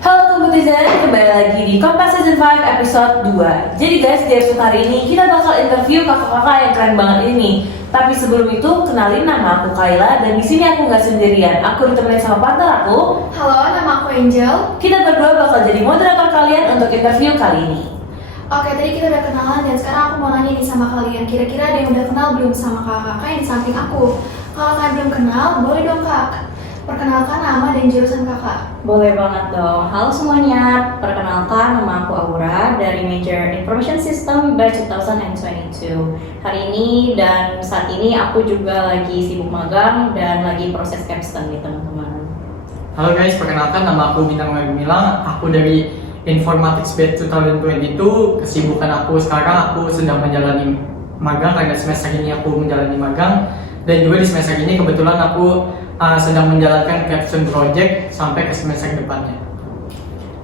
Halo Kompetizen, kembali lagi di Kompas Season 5 episode 2. Jadi guys, di episode hari ini kita bakal interview kakak-kakak yang keren banget ini. Tapi sebelum itu, kenalin nama aku Kayla dan di sini aku nggak sendirian. Aku ditemenin sama partner aku. Halo, nama aku Angel. Kita berdua bakal jadi moderator kalian untuk interview kali ini. Oke, tadi kita udah kenalan dan sekarang aku mau nanya nih sama kalian. Kira-kira ada yang udah kenal belum sama kakak-kakak yang di samping aku? Kalau kalian belum kenal, boleh dong kak. Perkenalkan nama dan jurusan kakak. Boleh banget dong. Halo semuanya, perkenalkan nama aku Aura dari Major Information System Batch 2022. Hari ini dan saat ini aku juga lagi sibuk magang dan lagi proses capstone nih teman-teman. Halo guys, perkenalkan nama aku Bintang Magmilang. Aku dari Informatics Batch 2022. Kesibukan aku sekarang aku sedang menjalani magang karena semester ini aku menjalani magang. Dan juga di semester ini kebetulan aku sedang menjalankan capstone project sampai ke semester depannya.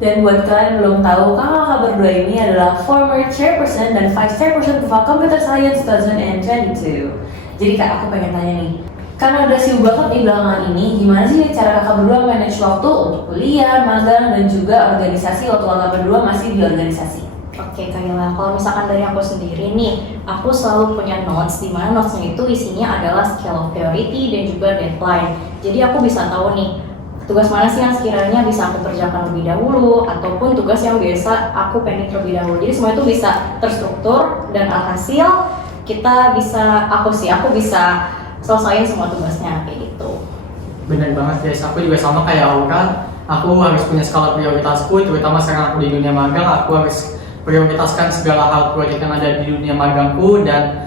Dan buat kalian yang belum tahu, kakak-kakak berdua ini adalah former chairperson dan vice chairperson Pufa Computer Science 2022. Jadi kak, aku pengen tanya nih, karena udah sibuk banget di belakangan ini, gimana sih cara kakak berdua manage waktu untuk kuliah, magang, dan juga organisasi waktu kakak berdua masih di organisasi? Oke Kayla, kalau misalkan dari aku sendiri nih, aku selalu punya notes di mana notesnya itu isinya adalah scale of priority dan juga deadline. Jadi aku bisa tahu nih, tugas mana sih yang sekiranya bisa aku kerjakan lebih dahulu ataupun tugas yang biasa aku pending terlebih dahulu. Jadi semua itu bisa terstruktur dan alhasil aku bisa selesaiin semua tugasnya kayak gitu. Benar banget guys, aku juga sama kayak Aura. Aku harus punya skala prioritasku, terutama sekarang aku di dunia magang, aku harus prioritaskan segala hal proyek yang ada di dunia magangku dan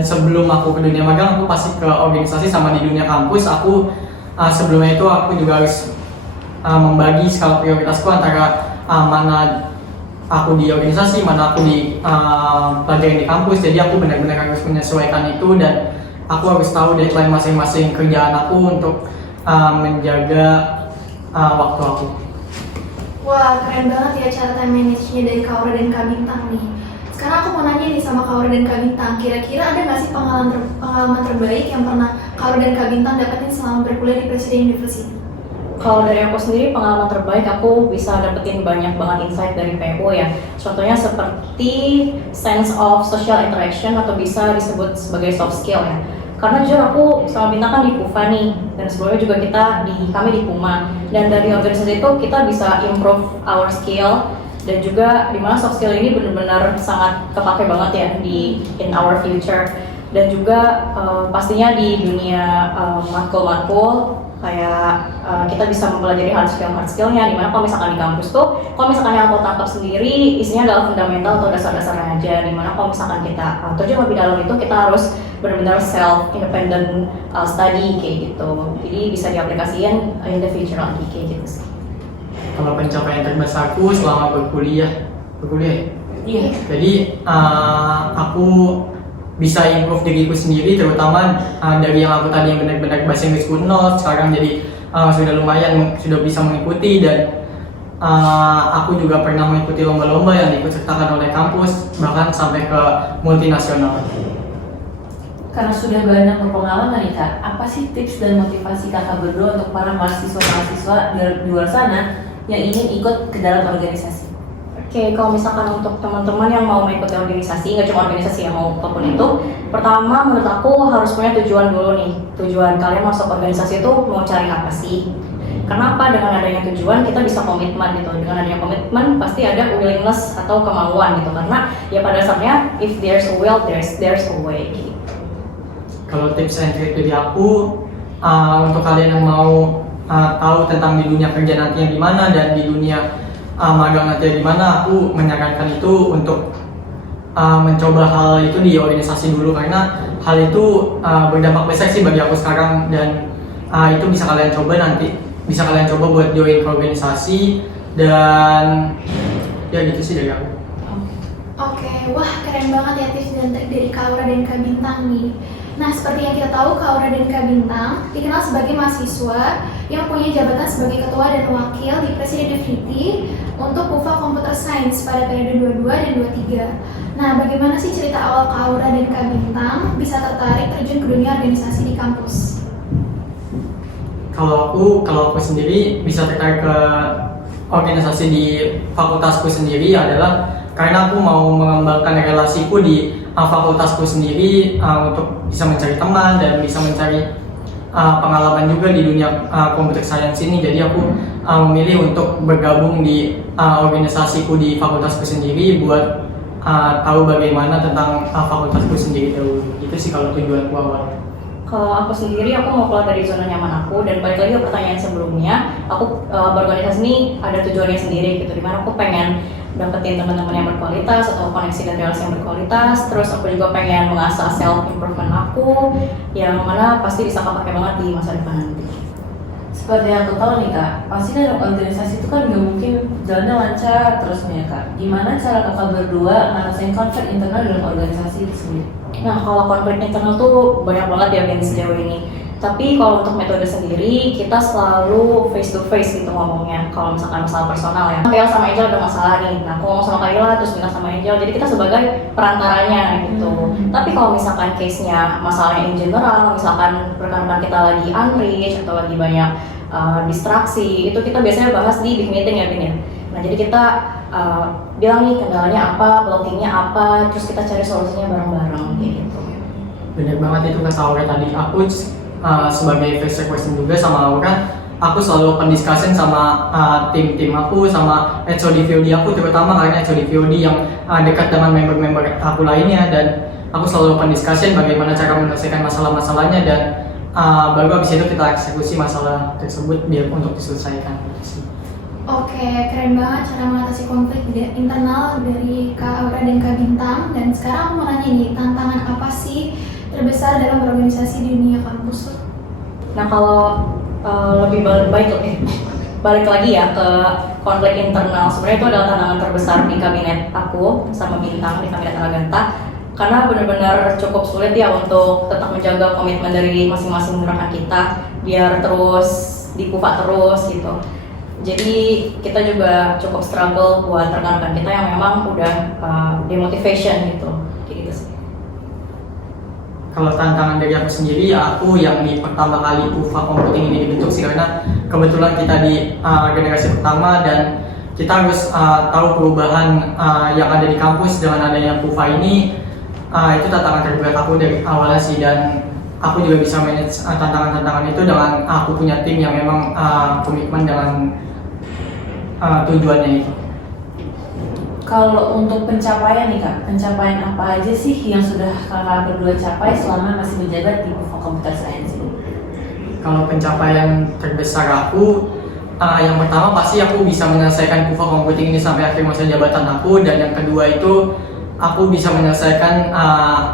sebelum aku ke dunia magang aku pasti ke organisasi sama di dunia kampus. Sebelumnya itu aku juga harus membagi skala prioritasku antara mana aku di organisasi, mana aku di pelajaran di kampus. Jadi aku benar-benar harus menyesuaikan itu dan aku harus tahu deadline masing-masing kerjaan aku untuk menjaga waktu aku. Wah, keren banget ya cara time manage-nya dari Kak Aura dan Kak Bintang nih. Sekarang aku mau nanya nih sama Kak Aura dan Kak Bintang, kira-kira ada nggak sih pengalaman terbaik yang pernah Kak Aura dan Kak Bintang dapetin selama berkuliah di Presiden University? Kalau dari aku sendiri, pengalaman terbaik aku bisa dapetin banyak banget insight dari PO ya. Contohnya seperti sense of social interaction atau bisa disebut sebagai soft skill ya. Karena jujur aku sama Bintang kan di Pufa nih, dan sebelumnya juga kami di Puma. Dan dari organisasi itu kita bisa improve our skill dan juga dimana soft skill ini benar-benar sangat kepake banget ya in our future. Dan juga pastinya di dunia matkul-matkul kayak kita bisa mempelajari hard skillnya, dimana kalau misalkan di kampus tuh kalau misalkan yang aku tangkap sendiri isinya adalah fundamental atau dasar-dasarnya aja, dimana kalau misalkan kita terjun lebih dalam itu kita harus benar-benar self independent study kayak gitu, jadi bisa diaplikasikan in the future lagi kayak gitu sih. Kalau pencapaian terbesarku selama berkuliah ya? Iya. Jadi aku bisa improve diriku sendiri, terutama dari yang aku tadi yang benar-benar bahasa Inggrisku nol, sekarang jadi sudah bisa mengikuti dan aku juga pernah mengikuti lomba-lomba yang diikutsertakan oleh kampus, bahkan sampai ke multinasional. Karena sudah banyak berpengalaman nih kak, apa sih tips dan motivasi kakak berdua untuk para mahasiswa-mahasiswa di luar sana yang ingin ikut ke dalam organisasi? Oke, kalau misalkan untuk teman-teman yang mau mengikuti organisasi, nggak cuma organisasi yang mau apapun itu, pertama menurut aku harus punya tujuan dulu nih. Tujuan kalian masuk organisasi itu mau cari apa sih? Kenapa? Dengan adanya tujuan kita bisa komitmen gitu. Dengan adanya komitmen pasti ada willingness atau kemauan gitu. Karena ya pada dasarnya if there's a will, there's a way gitu. Kalau tips and trick dari aku, untuk kalian yang mau tahu tentang di dunia kerja nantinya gimana dan di dunia magang nanti di mana, aku menyarankan itu untuk mencoba hal itu di organisasi dulu karena hal itu berdampak besar sih bagi aku sekarang dan itu bisa kalian coba buat join ke organisasi dan ya gitu sih dari aku. Oke, wah keren banget ya tips dan trik dari Kak Aura dan Kak Bintang nih. Nah, seperti yang kita tahu, Kak Aura dan Kak Bintang dikenal sebagai mahasiswa yang punya jabatan sebagai ketua dan wakil di Presiden University untuk Pufa Computer Science pada periode 22 dan 23. Nah, bagaimana sih cerita awal Kak Aura dan Kak Bintang bisa tertarik terjun ke dunia organisasi di kampus? Kalau aku sendiri bisa tertarik ke organisasi di fakultasku sendiri adalah karena aku mau mengembangkan relasiku di fakultasku sendiri untuk bisa mencari teman dan bisa mencari pengalaman juga di dunia computer science ini. Jadi aku memilih untuk bergabung di organisasiku di fakultasku sendiri buat tahu bagaimana tentang fakultasku sendiri dahulu. Itu sih kalau tujuanku awal. Kalau aku sendiri, aku mau keluar dari zona nyaman aku, dan balik lagi ke pertanyaan sebelumnya, aku berorganisasi ini ada tujuannya sendiri gitu, dimana aku pengen dapetin teman-teman yang berkualitas atau koneksi dan relasi yang berkualitas. Terus aku juga pengen mengasah self improvement aku, yang mana pasti bisa kepake banget di masa depan nanti. Seperti yang aku tahu nih Kak, pasti kan organisasi itu kan gak mungkin jalannya lancar terus nih ya Kak. Gimana cara kakak berdua ngatasin konflik internal dalam organisasi itu sendiri? Nah, kalau konflik internal tuh banyak banget ya Ben sejauh ini. Tapi kalau untuk metode sendiri, kita selalu face to face gitu ngomongnya. Kalau misalkan masalah personal ya, Kaila sama Angel ada masalah nih. Nah, aku ngomong sama Kaila terus minta sama Angel. Jadi kita sebagai perantaranya gitu. Tapi kalau misalkan case-nya masalahnya in general, misalkan rekan-rekan kita lagi unreach atau lagi banyak distraksi, itu kita biasanya bahas di big meeting ya Ben ya. Nah, jadi kita bilang nih kendalanya apa, blockingnya apa, terus kita cari solusinya bareng-bareng kayak gitu. Bener banget itu kata Aura tadi. Aku sebagai face question juga sama Aura, aku selalu open discussion sama tim-tim aku, sama HOD VOD aku, terutama karena HOD VOD yang dekat dengan member-member aku lainnya, dan aku selalu open discussion bagaimana cara menyelesaikan masalah-masalahnya, dan baru habis itu kita eksekusi masalah tersebut biar untuk diselesaikan. Oke, keren banget cara mengatasi konflik internal dari Kak Aura dan Kak Bintang. Dan sekarang aku mau nanya nih, tantangan apa sih terbesar dalam berorganisasi di dunia kampus? Nah, kalau lebih balik lagi ya ke konflik internal, sebenarnya itu adalah tantangan terbesar di kabinet aku sama Bintang, di kabinet Anaganta, karena benar-benar cukup sulit ya untuk tetap menjaga komitmen dari masing-masing rekan kita biar terus dikupak terus gitu. Jadi kita juga cukup struggle buat rekan-rekan kita yang memang udah demotivation gitu, kayak gitu sih. Kalau tantangan dari aku sendiri, ya aku yang di pertama kali UFA Computing ini dibentuk sih, karena kebetulan kita di generasi pertama dan kita harus tahu perubahan yang ada di kampus dengan adanya UFA ini. Itu tantangan terberat aku dari awalnya sih, dan aku juga bisa manage tantangan-tantangan itu dengan aku punya tim yang memang komitmen dengan tujuannya itu. Kalau untuk pencapaian nih Kak, pencapaian apa aja sih yang sudah kakak berdua capai selama masih menjabat di UFA Computer Science ini? Kalau pencapaian terbesar aku, yang pertama pasti aku bisa menyelesaikan UFA Computing ini sampai akhir masa jabatan aku, dan yang kedua itu aku bisa menyelesaikan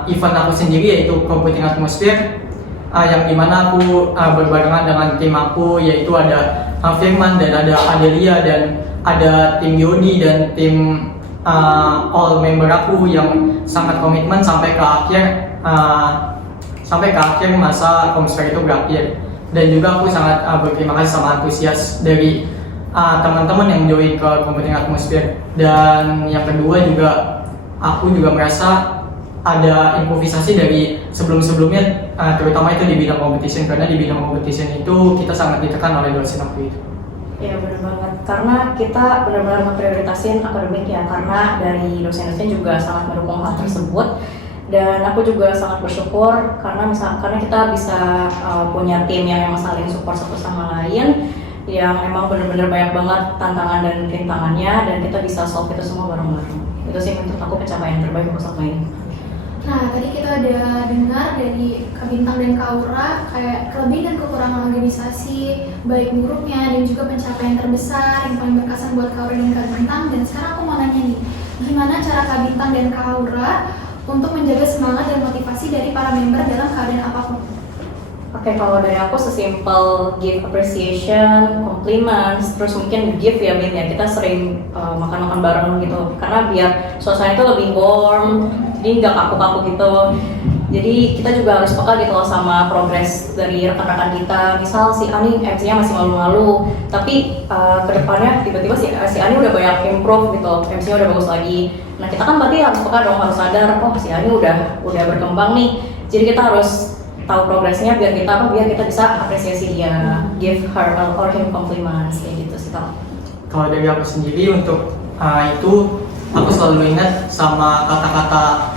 event aku sendiri yaitu Computing Atmosphere, yang dimana aku berbarengan dengan tim aku, yaitu ada Firman dan ada Adelia dan ada tim Yodi dan tim all member aku yang sangat komitmen sampai ke akhir masa Comsphere itu berakhir. Dan juga aku sangat berterima kasih sama antusias dari teman-teman yang join ke Computing Atmosphere. Dan yang kedua juga aku juga merasa ada improvisasi dari sebelum-sebelumnya, terutama itu di bidang competition, karena di bidang competition itu kita sangat ditekan oleh dosen waktu itu. Iya benar banget, karena kita benar-benar memprioritasin akademik ya, karena dari dosen-dosen juga sangat mendukung hal tersebut. Dan aku juga sangat bersyukur karena kita bisa punya tim yang memang saling support satu sama lain, yang memang benar-benar banyak banget tantangan dan rintangannya, dan kita bisa solve itu semua bareng-bareng. Itu sih menurut aku pencapaian terbaik untuk selama ini. Nah, tadi kita udah dengar dari Kak Bintang dan Kak Aura kayak kelebihan dan kekurangan organisasi, baik buruknya dan juga pencapaian terbesar yang paling berkesan buat Kak Aura dan Kak Bintang. Dan sekarang aku mau nanya nih, gimana cara Kak Bintang dan Kak Aura untuk menjaga semangat dan motivasi dari para member dalam keadaan apapun? Oke, kalau dari aku sesimpel give appreciation, compliments, terus mungkin gift ya Bin ya, kita sering makan-makan bareng gitu, karena biar suasana itu lebih warm, jadi nggak kaku-kaku gitu. Jadi kita juga harus peka gitu loh sama progres dari rekan-rekan kita. Misal si Ani MC-nya masih malu-malu, tapi kedepannya tiba-tiba si Ani udah banyak improve gitu, MC-nya udah bagus lagi. Nah kita kan berarti harus peka dong, harus sadar, oh si Ani udah berkembang nih. Jadi kita harus tahu progresnya biar kita bisa apresiasi dia, give her or him compliments kayak gitu sih kalau. Kalau dari aku sendiri untuk itu aku selalu ingat sama kata-kata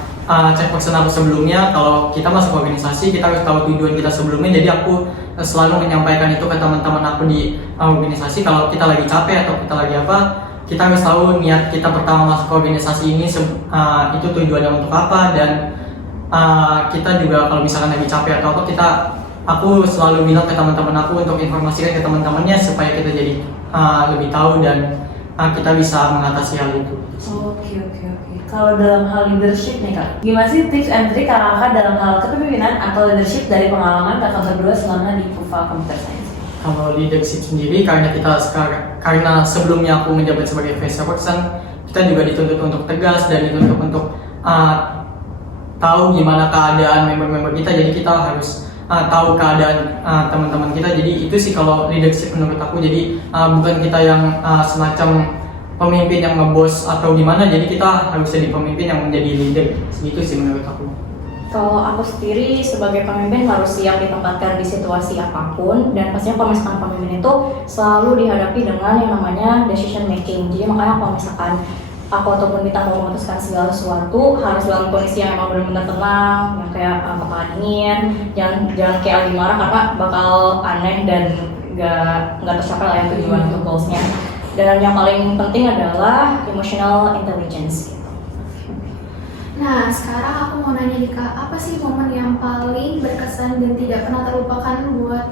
checkboxan aku sebelumnya. Kalau kita masuk organisasi kita harus tahu tujuan kita sebelumnya, jadi aku selalu menyampaikan itu ke teman-teman aku di organisasi. Kalau kita lagi capek atau kita lagi apa, kita harus tahu niat kita pertama masuk ke organisasi ini itu tujuannya untuk apa. Dan kita juga kalau misalkan lagi capek atau apa, aku selalu bilang ke teman-teman aku untuk informasikan ke teman-temannya supaya kita jadi lebih tahu dan kita bisa mengatasi hal itu. Oke. Kalau dalam hal leadership nih kak, gimana sih tips and trick kakak dalam hal kepemimpinan atau leadership dari pengalaman kakak berdua selama di PUPA Computer Science? Kalau leadership sendiri, karena sebelumnya aku menjabat sebagai vice chairperson, kita juga dituntut untuk tegas dan dituntut untuk tahu gimana keadaan member-member kita. Jadi kita harus tahu keadaan teman-teman kita. Jadi itu sih kalau leadership menurut aku. Jadi bukan kita yang semacam pemimpin yang ngebos atau gimana. Jadi kita harus jadi pemimpin yang menjadi leader. Segitu sih menurut aku. Kalau aku sendiri sebagai pemimpin harus siap ditempatkan di situasi apapun, dan pastinya kalau misalkan pemimpin itu selalu dihadapi dengan yang namanya decision making. Jadi makanya kalau misalkan aku ataupun kita mau memutuskan segala sesuatu harus dalam kondisi yang emang benar-benar tenang, yang kayak kepala dingin, jangan kayak lagi marah karena bakal aneh dan nggak tercapai lah yang tujuan untuk goalsnya. Dan yang paling penting adalah emotional intelligence. Nah, sekarang aku mau nanya nih Kak, apa sih momen yang paling berkesan dan tidak pernah terlupakan buat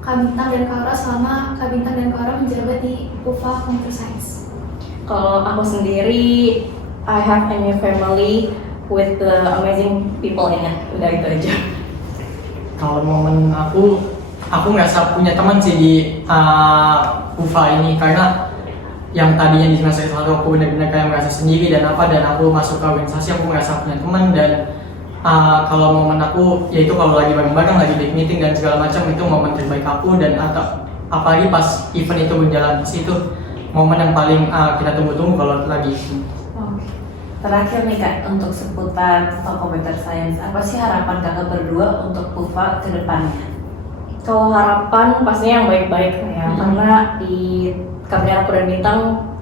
Kak Bintang dan Kak Aura selama Kak Bintang dan Kak Aura menjabat di PUPA Computer Science? Kalau aku sendiri, I have a new family with the amazing people in it. Udah itu aja. Kalau momen aku nggak punya teman sih di PUPA ini, karena yang tadinya di semester 1 aku benar-benar kayak merasa sendiri dan aku masuk ke organisasi aku merasa punya teman. Dan kalau momen aku yaitu kalau lagi bareng-bareng, lagi big meeting dan segala macam, itu momen terbaik aku. Dan apalagi pas event itu berjalan di situ, momen yang paling kita tunggu-tunggu kalau lagi event. Terakhir nih kak, untuk seputar PUPA Computer Science, apa sih harapan kakak berdua untuk PUPA ke depannya? Kalau harapan pastinya yang baik-baik ya, karena di kabinet aku dan Bintang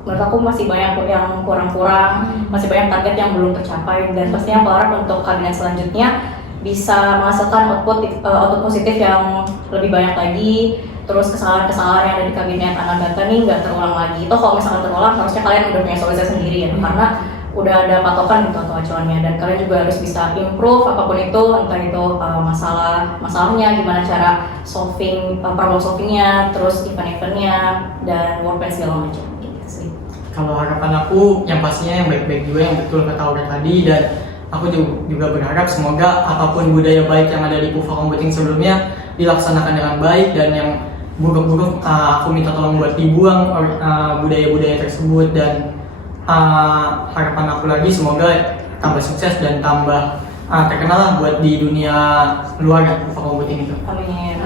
menurut aku masih banyak yang kurang-kurang, masih banyak target yang belum tercapai, dan pastinya aku harap untuk kabinet selanjutnya bisa menghasilkan output positif yang lebih banyak lagi. Terus kesalahan-kesalahan yang ada di kabinet anak data nih nggak terulang lagi. Itu kalau misalkan terulang harusnya kalian udah punya solusi sendiri ya, karena udah ada patokan gitu atau acuannya, dan kalian juga harus bisa improve apapun itu, entah itu masalahnya gimana cara problem solvingnya, terus event-eventnya dan workplace segala macam gitu sih. Kalau harapan aku yang pastinya yang baik-baik juga, yang betul kata Aura tadi. Dan aku juga berharap semoga apapun budaya baik yang ada di PUPA Computing sebelumnya dilaksanakan dengan baik, dan yang buruk-buruk aku minta tolong buat dibuang budaya-budaya tersebut. Dan harapan aku lagi semoga tambah sukses dan tambah terkenal lah buat di dunia luar PUPA Computing itu. Amin.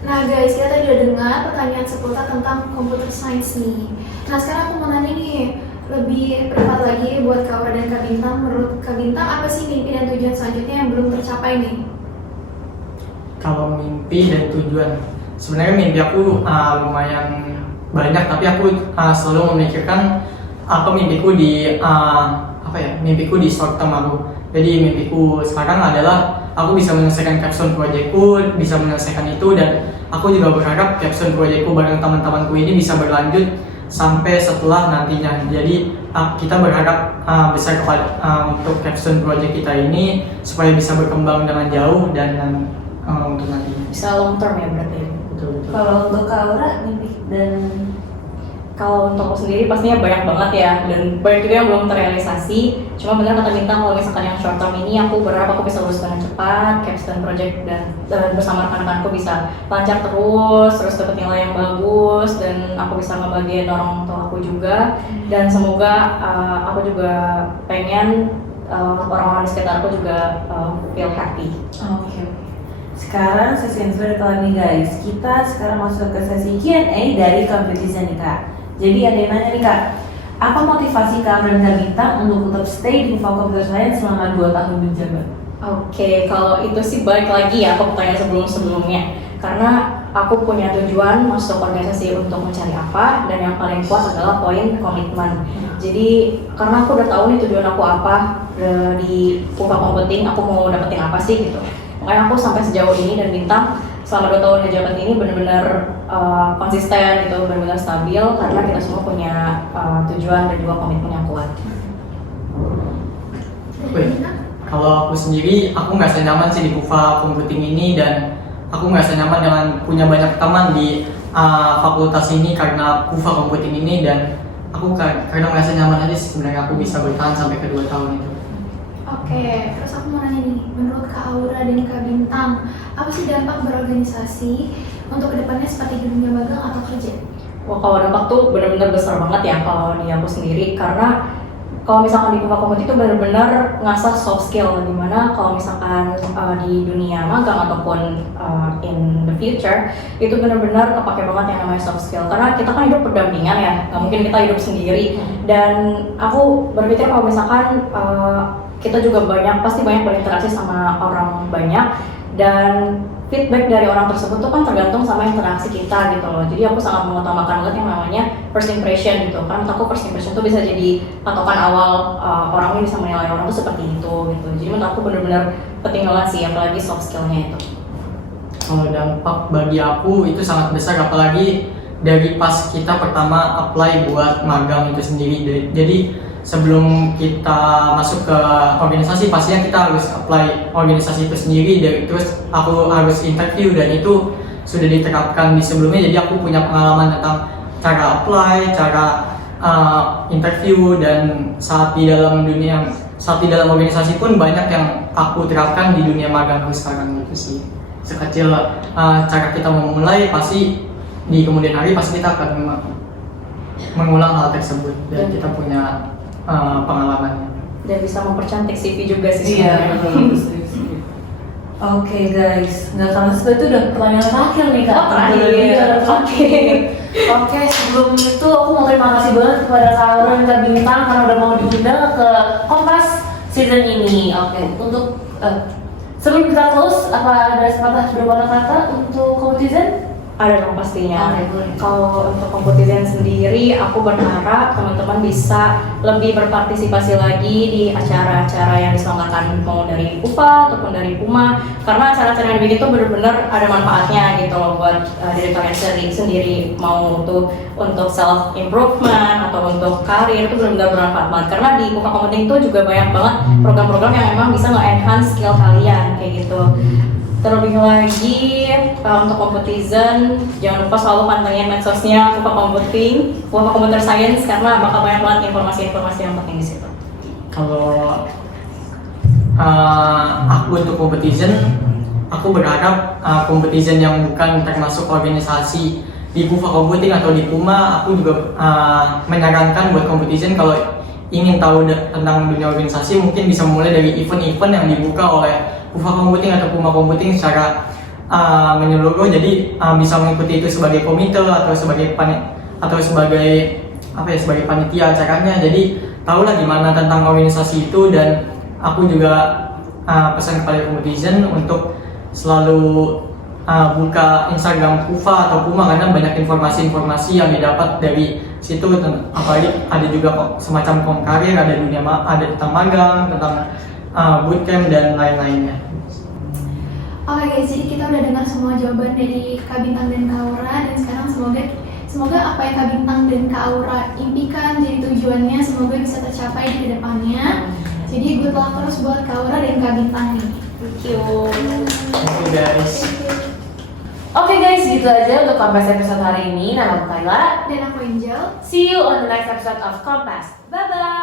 Nah guys, kita tadi udah dengar pertanyaan seputar tentang computer science nih. Nah sekarang aku mau nanya nih, lebih privat lagi buat Kak Aura dan Kak Bintang. Menurut Kak Bintang, apa sih mimpi dan tujuan selanjutnya yang belum tercapai nih? Kalau mimpi dan tujuan, sebenarnya mimpi aku lumayan banyak, tapi aku selalu memikirkan mimpiku di mimpiku di short term aku. Jadi mimpiku sekarang adalah aku bisa menyelesaikan capstone projectku, bisa menyelesaikan itu, dan aku juga berharap capstone projectku bareng teman-temanku ini bisa berlanjut sampai setelah nantinya. Jadi kita berharap besar untuk capstone project kita ini supaya bisa berkembang dengan jauh dan untuk nantinya. Bisa long term ya berarti. Betul. Kalau untuk Kak Aura, mimpi dan Kalau untuk aku sendiri pastinya banyak banget ya, dan banyak juga yang belum terrealisasi. Cuma benar kata Bintang, kalau misalkan yang short term ini aku berharap aku bisa lulus dengan cepat capstone project, dan bersama rekan-rekanku bisa lancar terus dapat nilai yang bagus, dan aku bisa ngebagiin orang tua aku juga. Dan semoga aku juga pengen orang-orang di sekitar aku juga feel happy. Oke. Sekarang sesi yang sudah kelar nih guys. Kita sekarang masuk ke sesi Q&A dari kompetisi nih Kak. Jadi ada yang nanya nih Kak, apa motivasi Kak dan Kak Bintang untuk tetap stay di PUPA Computer Science selama 2 tahun menjabat? Oke, kalau itu sih balik lagi ya ke pertanyaan sebelum-sebelumnya. Karena aku punya tujuan masuk organisasi untuk mencari apa, dan yang paling kuat adalah poin komitmen. Jadi karena aku udah tahu nih tujuan aku apa, di UPA Komputing aku mau dapetin apa sih gitu. Makanya aku sampai sejauh ini, dan Bintang selama 2 tahun jabat ini benar-benar konsisten gitu, benar-benar stabil karena kita semua punya tujuan dan juga komitmen yang kuat. Wih, kalau aku sendiri, aku nggak senyaman sih di UPA Komputing ini, dan aku nggak senyaman dengan punya banyak teman di fakultas ini karena UPA Komputing ini, dan aku karena nggak senyaman aja sih sebenarnya aku bisa bertahan sampai ke 2 tahun itu. Oke, terus aku mau nanya nih, menurut Kak Aura dan Kak Bintang, apa sih dampak berorganisasi untuk kedepannya seperti di dunia magang atau kerja? Wah, kalau dampak tuh benar-benar besar banget ya kalau di aku sendiri, karena kalau misalkan di UPA Komputing itu benar-benar ngasah soft skill, dimana kalau misalkan di dunia magang ataupun in the future itu benar-benar kepake banget yang namanya soft skill, karena kita kan hidup berdampingan ya, nggak mungkin kita hidup sendiri. Dan aku berpikir kalau misalkan kita juga pasti banyak berinteraksi sama orang banyak, dan feedback dari orang tersebut tuh kan tergantung sama interaksi kita gitu loh. Jadi aku sangat mengutamakan banget yang namanya first impression gitu, karena menurut aku first impression tuh bisa jadi patokan awal orang ini bisa menilai orang tuh seperti itu gitu. Jadi menurut aku benar-benar penting banget sih, apalagi soft skillnya itu. Kalau dampak bagi aku itu sangat besar, apalagi dari pas kita pertama apply buat magang itu sendiri. Jadi sebelum kita masuk ke organisasi, pastinya kita harus apply organisasi itu sendiri, dan terus aku harus interview, dan itu sudah diterapkan di sebelumnya. Jadi aku punya pengalaman tentang cara apply, cara interview, dan saat di dalam organisasi pun banyak yang aku terapkan di dunia magangku sekarang itu sih. Sekecil cara kita memulai, pasti di kemudian hari pasti kita akan mengulang hal tersebut, dan kita punya pengalamannya. Dan bisa mempercantik CV juga sih Iya, sebenarnya. Oke guys, nggak kalah itu udah pertanyaan terakhir nih Kak. Oh, terakhir. Oke, sebelum itu aku mau terima kasih banget kepada Kak Aura dan Kak Bintang karena udah mau diundang ke Kompas season ini. Oke, untuk sebelum kita close, apa ada sepatah kata untuk kompetisi? Ada dong pastinya. Oke, boleh. Kalau untuk kompetisi sendiri, aku berharap teman-teman bisa lebih berpartisipasi lagi di acara-acara yang diselenggarakan, mau dari UPA ataupun dari PUMA, karena acara-acara yang dibikin itu benar-benar ada manfaatnya gitu loh buat diri kalian sendiri, mau untuk self improvement atau untuk karir, itu benar-benar bermanfaat banget. Karena di UPA Komputing itu juga banyak banget program-program yang memang bisa nge-enhance skill kalian kayak gitu. Terlebih lagi untuk kompetizen, jangan lupa selalu pantengin medsosnya UPA Komputing, UPA Computer Science, karena bakal banyak banget informasi-informasi yang penting di situ. Kalau aku untuk kompetizen, aku berharap kompetizen yang bukan termasuk organisasi di UPA Komputing atau di PUMA, aku juga menyarankan buat kompetizen kalau ingin tahu tentang dunia organisasi, mungkin bisa mulai dari event-event yang dibuka oleh UPA Komputing atau PUMA Komputing secara menyeluruh. Jadi bisa mengikuti itu sebagai komite atau sebagai sebagai panitia acaranya. Jadi tahulah gimana tentang organisasi itu, dan aku juga pesan kepada kompetizen untuk selalu buka Instagram UPA atau PUMA, karena banyak informasi-informasi yang didapat dari situ. Apalagi ada juga semacam komkarir, ada tentang magang, tentang bootcamp dan lain-lainnya. Oke guys, jadi kita udah dengar semua jawaban dari Kak Bintang dan Kak Aura, dan sekarang semoga apa yang Kak Bintang dan Kak Aura impikan jadi tujuannya semoga bisa tercapai di kedepannya. Jadi good luck terus buat Kak Aura dan Kak Bintang nih. Thank you. Thank you guys. Oke guys, gitu aja untuk Kompas episode hari ini. Nama aku Kayla. Dan aku Angel. See you on the next episode of Kompas. Bye bye.